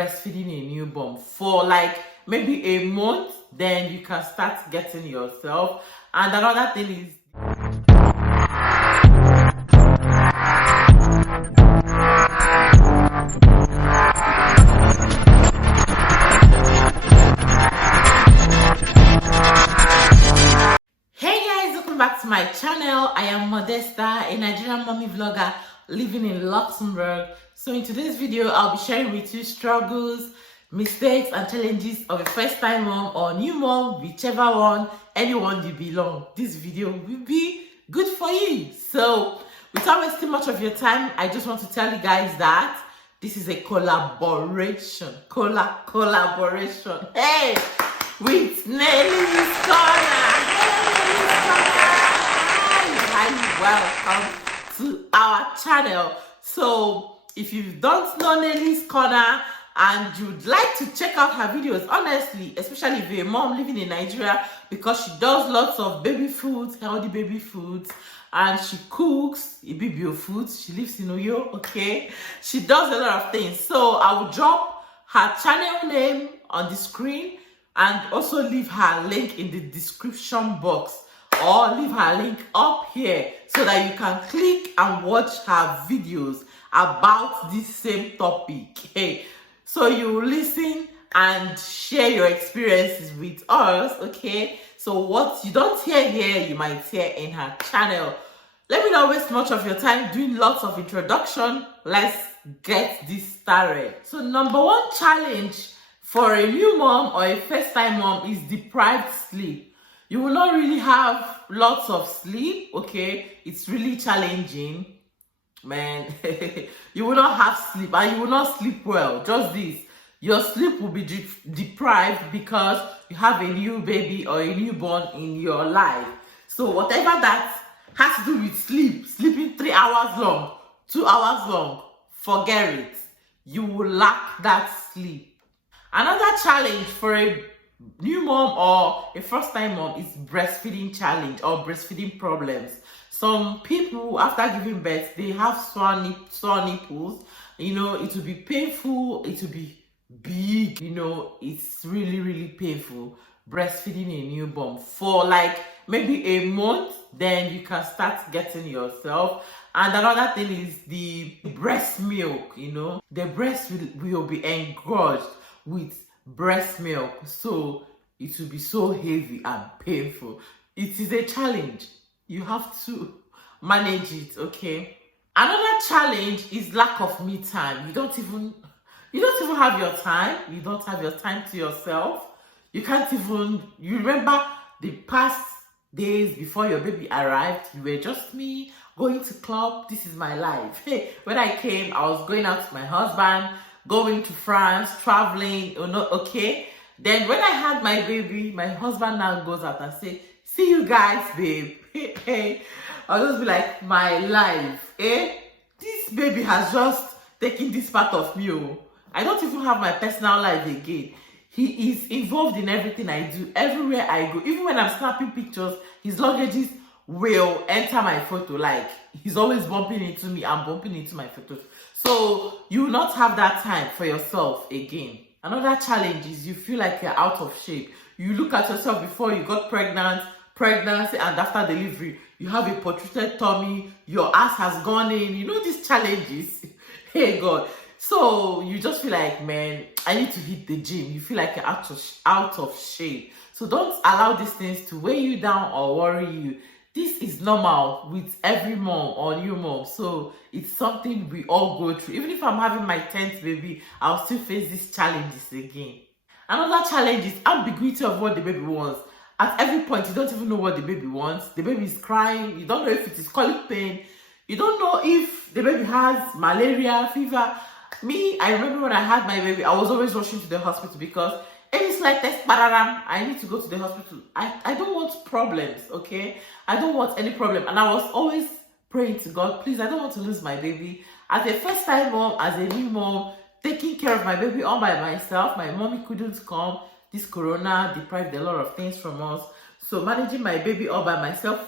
breastfeeding a newborn for like maybe a month, then you can start getting yourself. And another thing is, hey guys, welcome back to my channel. I am Modesta, a Nigerian mommy vlogger living in Luxembourg. So in today's video, I'll be sharing with you struggles, mistakes and challenges of a first-time mom or new mom, whichever one, anyone you belong. This video will be good for you. So without wasting much of your time, I just want to tell you guys that this is a collaboration. Collaboration. Hey, with Nelly's Corner. Highly welcome to our channel. So if you don't know Nelly's Corner and you'd like to check out her videos, honestly, especially if you're a mom living in Nigeria, because she does lots of baby foods, healthy baby foods, and she cooks Ibibio foods. She lives in Uyo, okay? She does a lot of things. So I will drop her channel name on the screen and also leave her link in the description box, or leave her link up here so that you can click and watch her videos about this same topic. Hey, so you listen and share your experiences with us, okay? So what you don't hear here, you might hear in her channel. Let me not waste much of your time doing lots of introduction. Let's get this started. So number one challenge for a new mom or a first-time mom is deprived sleep. You will not really have lots of sleep, okay? It's really challenging, man. You will not have sleep and you will not sleep well. Just this. Your sleep will be deprived because you have a new baby or a newborn in your life. So whatever that has to do with sleep, sleeping 3 hours long, 2 hours long, forget it. You will lack that sleep. Another challenge for a new mom or a first-time mom is breastfeeding challenge or breastfeeding problems. Some people, after giving birth, they have sore nipples. You know, it will be painful, it will be big, you know, it's really painful breastfeeding a newborn for like maybe a month, then you can start getting yourself. And another thing is the breast milk, you know, the breast will be engorged with breast milk, so it will be so heavy and painful. It is a challenge. You have to manage it, okay? Another challenge is lack of me time. You don't even have your time. You don't have your time to yourself. You can't even, you remember the past days before your baby arrived, you were just me going to club. This is my life. Hey, when I came, I was going out with my husband, going to France, traveling, you know, okay? Then when I had my baby, my husband now goes out and say, see you guys, babe. Hey, I'll just be like, my life, eh? This baby has just taken this part of me. Oh. I don't even have my personal life again. He is involved in everything I do, everywhere I go. Even when I'm snapping pictures, his luggages will enter my photo. Like, he's always bumping into me, I'm bumping into my photos. So you will not have that time for yourself again. Another challenge is you feel like you're out of shape. You look at yourself before you got pregnancy, and after delivery, you have a protruded tummy, your ass has gone in. You know these challenges. Hey God. So you just feel like, man, I need to hit the gym. You feel like you're out of shape. So don't allow these things to weigh you down or worry you. This is normal with every mom or new mom. So it's something we all go through. Even if I'm having my 10th baby, I'll still face these challenges again. Another challenge is ambiguity of what the baby wants. At every point, you don't even know what the baby wants. The baby is crying. You don't know if it is colic pain. You don't know if the baby has malaria, fever. Me, I remember when I had my baby, I was always rushing to the hospital because any slightest pararam, I need to go to the hospital. I don't want problems, okay? I don't want any problem. And I was always praying to God, please, I don't want to lose my baby. As a first-time mom, as a new mom, taking care of my baby all by myself, my mommy couldn't come. This corona deprived a lot of things from us. So managing my baby all by myself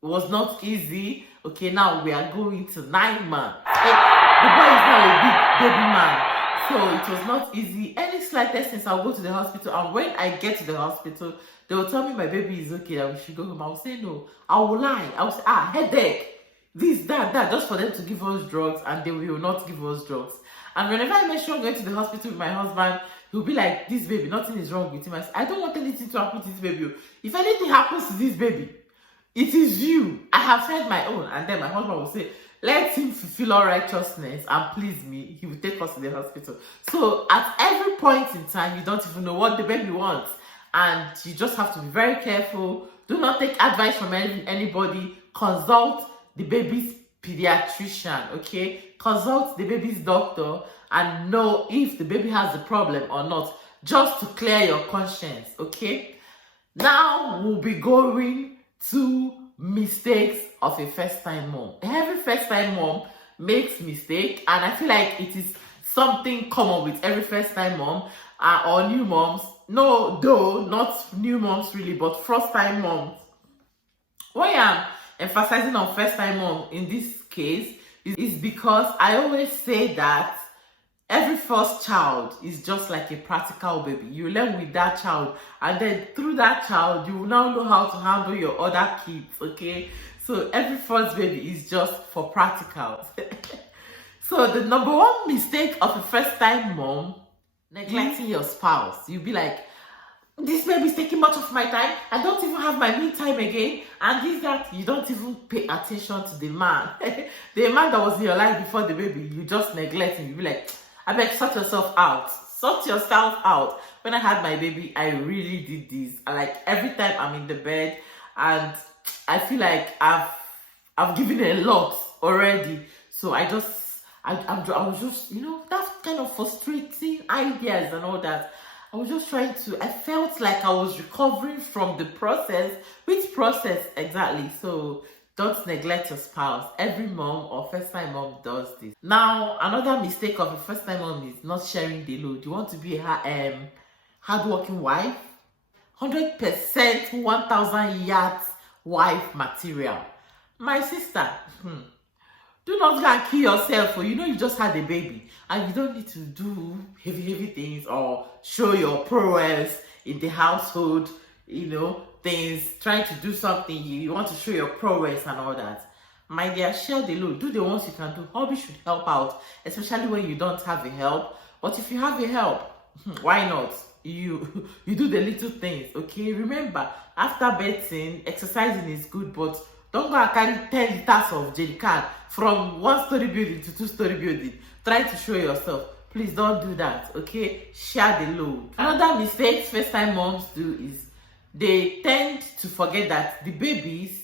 was not easy. Okay, now we are going to 9 months. The boy is now a big baby man. So it was not easy. Any slightest things, I'll go to the hospital. And when I get to the hospital, they will tell me my baby is okay, that we should go home. I will say no. I will lie. I will say, headache, this, that, just for them to give us drugs, and they will not give us drugs. And whenever I mention going to the hospital with my husband, he'll be like, this baby, nothing is wrong with him. I say, I don't want anything to happen to this baby. If anything happens to this baby, it is you. I have said my own. And then my husband will say, let him fulfill all righteousness and please me. He will take us to the hospital. So at every point in time, you don't even know what the baby wants. And you just have to be very careful. Do not take advice from anybody. Consult the baby's pediatrician, okay? Consult the baby's doctor and know if the baby has a problem or not, just to clear your conscience, okay? Now we'll be going to mistakes of a first-time mom. Every first-time mom makes mistake, and I feel like it is something common with every first-time mom or new moms. No, though, not new moms really, but first-time moms. Why I'm emphasizing on first-time mom in this case is because I always say that every first child is just like a practical baby. You learn with that child, and then through that child, you will now know how to handle your other kids, okay? So every first baby is just for practicals. So the number one mistake of a first-time mom, neglecting your spouse. You'll be like, this baby is taking much of my time. I don't even have my me time again. And this, that, you don't even pay attention to the man. The man that was in your life before the baby, you just neglect him. You'll be like, I beg, sort yourself out. Sort yourself out. When I had my baby, I really did this. Like every time I'm in the bed, and I feel like I've given a lot already. So I was just, you know, that kind of frustrating ideas and all that. I was just trying to, I felt like I was recovering from the process. Which process exactly? So don't neglect your spouse. Every mom or first-time mom does this. Now, another mistake of a first-time mom is not sharing the load. You want to be a hard-working wife? 100% 1,000 yards wife material. My sister, do not go and kill yourself. You know you just had a baby and you don't need to do heavy things or show your prowess in the household, you know, things, trying to do something, you want to show your prowess and all that. My dear, share the load. Do the ones you can do. Hobby should help out, especially when you don't have a help. But if you have a help, why not? You do the little things, okay? Remember, after birthing, exercising is good, but don't go and carry 10 liters of jerrycan from 1-story building to 2-story building. Try to show yourself. Please don't do that, okay? Share the load. Another mistake first-time moms do is they tend to forget that the babies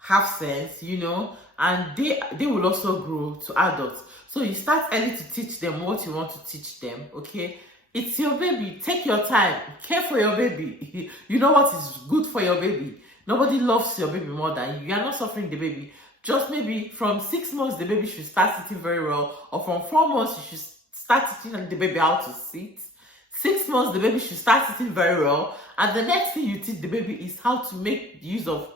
have sense, you know, and they will also grow to adults. So you start early to teach them what you want to teach them, okay? It's your baby. Take your time. Care for your baby. You know what is good for your baby. Nobody loves your baby more than you. You are not suffering the baby. Just maybe from 6 months, the baby should start sitting very well. Or from 4 months, you should start teaching the baby how to sit. 6 months, the baby should start sitting very well. And the next thing you teach the baby is how to make use of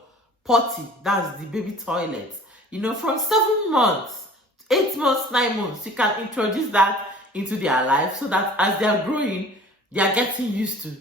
potty. That's the baby toilet. You know, from 7 months, 8 months, 9 months, you can introduce that into their life so that as they are growing, they are getting used to,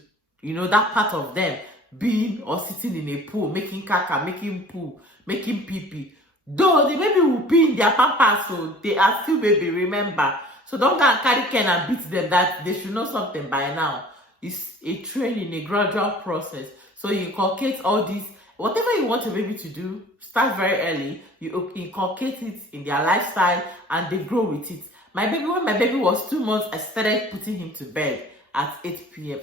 you know, that part of them being or sitting in a pool, making caca, making poo, making pee-pee. Though the baby will pee in their pampers, so they are still baby, remember. So don't go and carry Ken and beat them that they should know something by now. It's a training, a gradual process. So you inculcate all these, whatever you want your baby to do, start very early. You inculcate it in their lifestyle and they grow with it. When my baby was 2 months, I started putting him to bed at 8 p.m.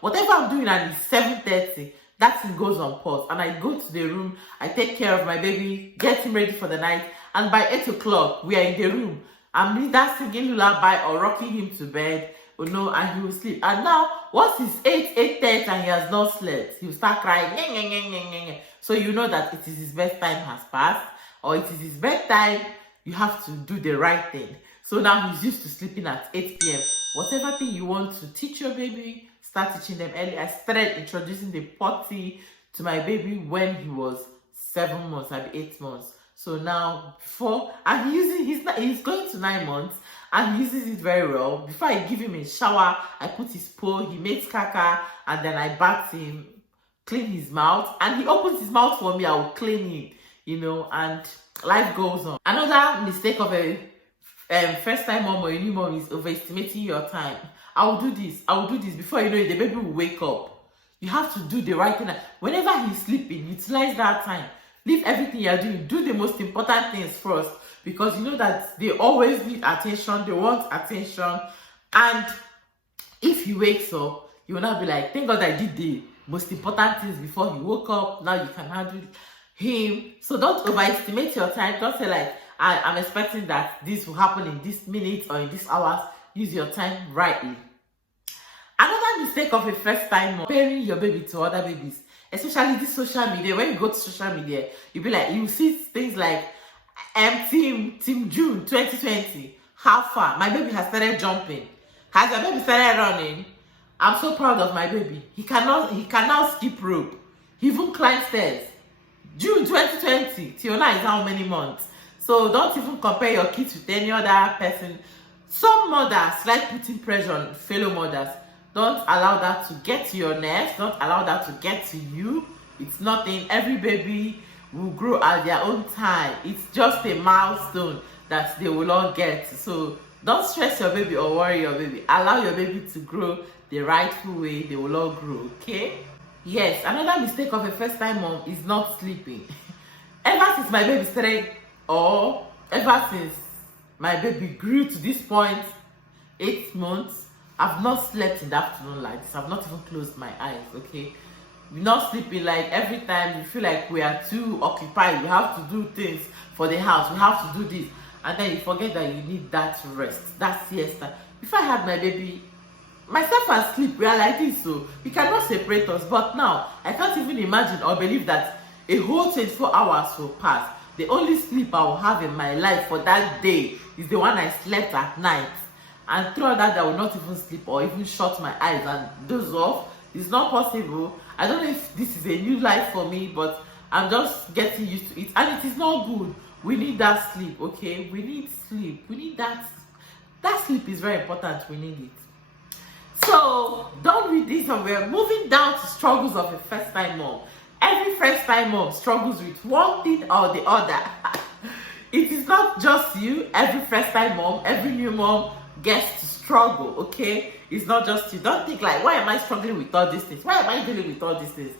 Whatever I'm doing and it's 7:30, that thing goes on pause. And I go to the room, I take care of my baby, get him ready for the night. And by 8 o'clock, we are in the room. I'm either singing lullaby or rocking him to bed, you know, and he will sleep. And now, once it's 8:30 and he has not slept, he will start crying. So you know that it is his bedtime has passed, or it is his bedtime. You have to do the right thing. So now he's used to sleeping at 8 p.m. Whatever thing you want to teach your baby, start teaching them early. I started introducing the potty to my baby when he was 7 months, maybe 8 months. So now, and he's going to 9 months, and he uses it very well. Before I give him a shower, I put his paw, he makes caca, and then I bath him, clean his mouth, and he opens his mouth for me. I will clean it, you know, and life goes on. Another mistake of a first time mom or a new mom is overestimating your time. I will do this. Before you know it, the baby will wake up. You have to do the right thing. Whenever he's sleeping, utilize that time. Leave everything you're doing. Do the most important things first, because you know that they always need attention. They want attention. And if he wakes up, you will not be like, thank God I did the most important things before he woke up. Now you can handle him. So don't overestimate your time. Don't say like, I'm expecting that this will happen in this minute or in this hours. Use your time rightly. Another mistake of a first time mom, comparing your baby to other babies, especially this social media. When you go to social media, you'll be like, you see things like Team June 2020. How far? My baby has started jumping. Has your baby started running? I'm so proud of my baby. He can now skip rope. He even climbs stairs. June 2020 till now is how many months? So don't even compare your kids with any other person. Some mothers like putting pressure on fellow mothers. Don't allow that to get to your nerves. Don't allow that to get to you. It's nothing. Every baby will grow at their own time. It's just a milestone that they will all get. So don't stress your baby or worry your baby. Allow your baby to grow the rightful way. They will all grow, okay? Yes, another mistake of a first-time mom is not sleeping. Ever since my baby started, or ever since my baby grew to this point, 8 months, I've not slept in the afternoon like this. I've not even closed my eyes, okay? We're not sleeping. Like every time you feel like we are too occupied, we have to do things for the house, we have to do this, and then you forget that you need that rest, that siesta. Before I had my baby, myself and sleep, we are like this, so we cannot separate us. But now I can't even imagine or believe that a whole 24 hours will pass. The only sleep I will have in my life for that day is the one I slept at night. And throughout that, I will not even sleep or even shut my eyes and doze off. It's not possible. I don't know if this is a new life for me, but I'm just getting used to it. And it is not good. We need that sleep, okay? We need sleep. We need that. That sleep is very important. We need it. So don't read this, and we're moving down to struggles of a first-time mom. Every first-time mom struggles with one thing or the other. It is not just you. Every first-time mom, every new mom gets to struggle, okay? It's not just you. Don't think like, why am I struggling with all these things? Why am I dealing with all these things?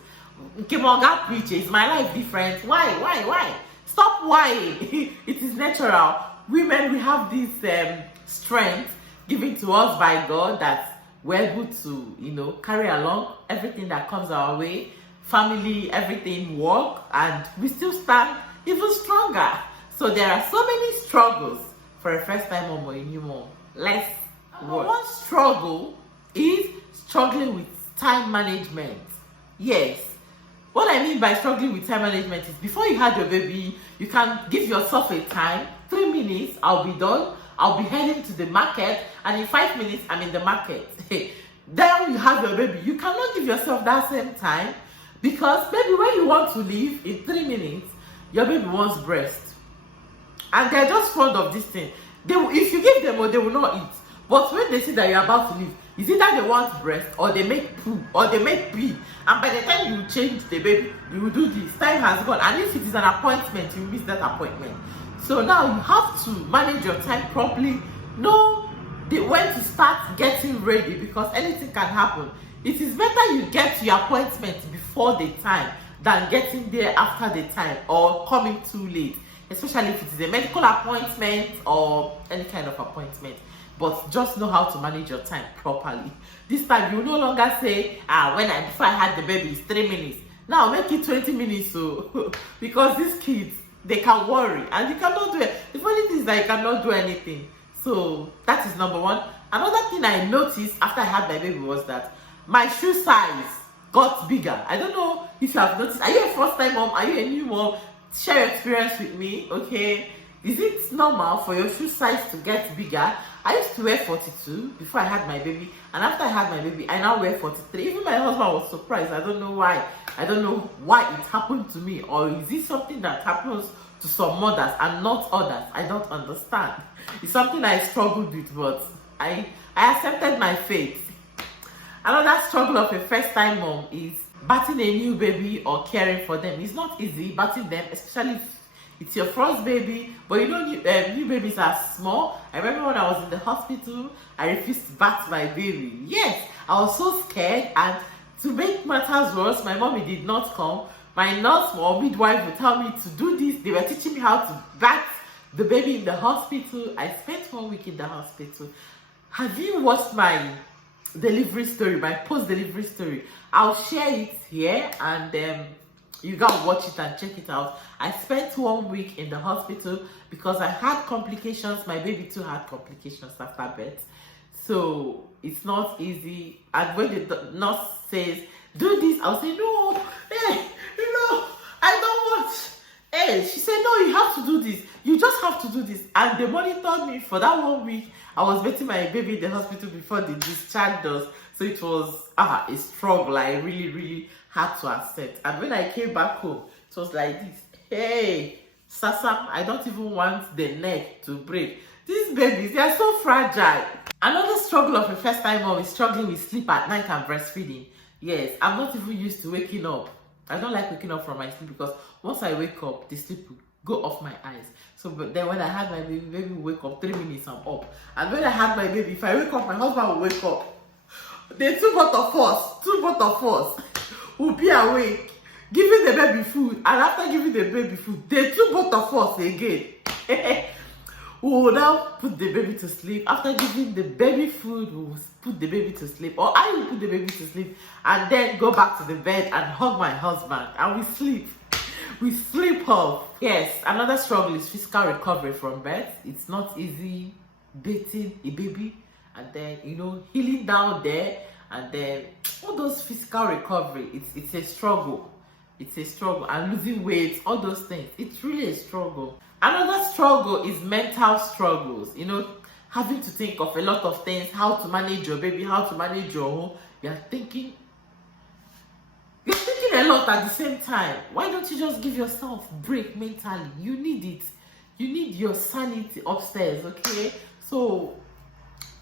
Kemonga preacher, is my life different? Why? Stop why. It is natural. Women, we have this strength given to us by God that we're able to, you know, carry along everything that comes our way, family, everything, work, and we still stand even stronger. So there are so many struggles for a first-time mom or a new mom. Let's work. One struggle is struggling with time management. Yes. What I mean by struggling with time management is before you had your baby, you can give yourself a time. 3 minutes, I'll be done. I'll be heading to the market, and in 5 minutes, I'm in the market. Then you have your baby. You cannot give yourself that same time, because maybe when you want to leave in 3 minutes, your baby wants breast. And they're just fond of this thing. If you give them, they will not eat. But when they see that you're about to leave, is it that they want breast, or they make poo, or they make pee? And by the time you change the baby, you will do this. Time has gone. And if it is an appointment, you miss that appointment. So now you have to manage your time properly. Know when to start getting ready, because anything can happen. It is better you get to your appointment before the time than getting there after the time or coming too late, especially if it is a medical appointment or any kind of appointment. But just know how to manage your time properly. This time you no longer say, before I had the baby, it's 3 minutes. Now make it 20 minutes, so because these kids, they can worry and you cannot do it. The funny thing is that you cannot do anything. So that is number one. Another thing I noticed after I had my baby was that my shoe size got bigger. I don't know if you have noticed. Are you a first-time mom? Are you a new mom? Share your experience with me, okay? Is it normal for your shoe size to get bigger? I used to wear 42 before I had my baby, and after I had my baby, I now wear 43. Even my husband was surprised. I don't know why. I don't know why it happened to me, or is it something that happens to some mothers and not others. I don't understand. It's something I struggled with, but I accepted my fate. Another struggle of a first-time mom is birthing a new baby or caring for them. It's not easy birthing them, especially if it's your first baby. But you know, new babies are small. I remember when I was in the hospital, I refused to birth my baby. Yes, I was so scared, and to make matters worse, my mommy did not come. My nurse or midwife would tell me to do this. They were teaching me how to birth the baby in the hospital. I spent 1 week in the hospital. Have you watched my delivery story, my post-delivery story? I'll share it here, and you can watch it and check it out. I spent 1 week in the hospital because I had complications. My baby too had complications after birth, so it's not easy. And when the nurse says do this, I'll say no, hey, I don't want. Hey, she said no, you have to do this, you just have to do this. And they monitored me for that 1 week. I was waiting my baby in the hospital before they discharged us, so it was a struggle I really had to accept. And when I came back home, it was like this. Hey, Sasam, I don't even want the neck to break. These babies, they are so fragile. Another struggle of a first-time mom is struggling with sleep at night and breastfeeding. Yes, I'm not even used to waking up. I don't like waking up from my sleep because once I wake up, the sleep will go off my eyes. So but then when I had my baby will wake up 3 minutes, I'm up. And when I had my baby, if I wake up, my husband will wake up. The two both of us will be awake, giving the baby food. And after giving the baby food, the two both of us again. We will now put the baby to sleep. After giving the baby food, we will put the baby to sleep. Or I will put the baby to sleep and then go back to the bed and hug my husband. And we sleep. We sleep off. Yes, another struggle is physical recovery from birth. It's not easy bathing a baby and then, healing down there. And then all those physical recovery, it's a struggle. It's a struggle. And losing weight, all those things. It's really a struggle. Another struggle is mental struggles. Having to think of a lot of things, how to manage your baby, how to manage your home. You're thinking a lot at the same time. Why don't you just give yourself a break mentally? You need it. You need your sanity upstairs, okay? So,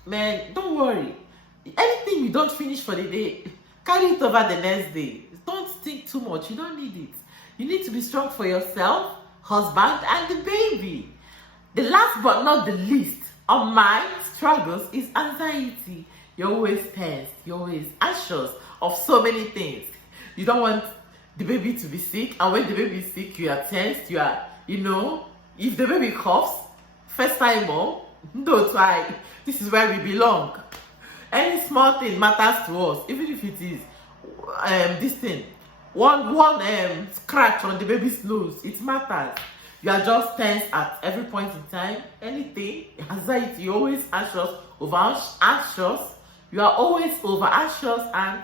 man, don't worry. Anything you don't finish for the day, carry it over the next day. Don't think too much. You don't need it. You need to be strong for yourself, husband, and the baby. The last but not the least of my struggles is anxiety. You're always tense. You're always anxious of so many things. You don't want the baby to be sick, and when the baby is sick, you are tense. You are, if the baby coughs, first time mom, don't try. This is where we belong. Any small thing matters to us, even if it is this thing. One scratch on the baby's nose, it matters. You are just tense at every point in time. Anything, anxiety, you're always anxious, over anxious. You are always over anxious, and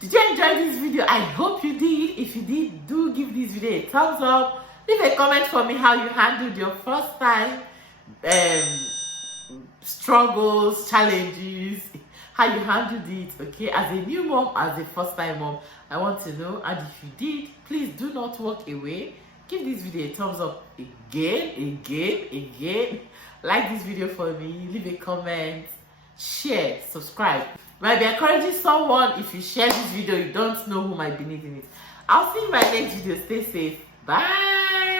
did you enjoy this video? I hope you did. If you did, do give this video a thumbs up. Leave a comment for me how you handled your first time struggles, challenges, how you handled it, okay? As a new mom, as a first time mom, I want to know. And if you did, please do not walk away. Give this video a thumbs up again. Like this video for me. Leave a comment, share, subscribe. You might be encouraging someone. If you share this video, you don't know who might be needing it. I'll see you in my next video. Stay safe. Bye.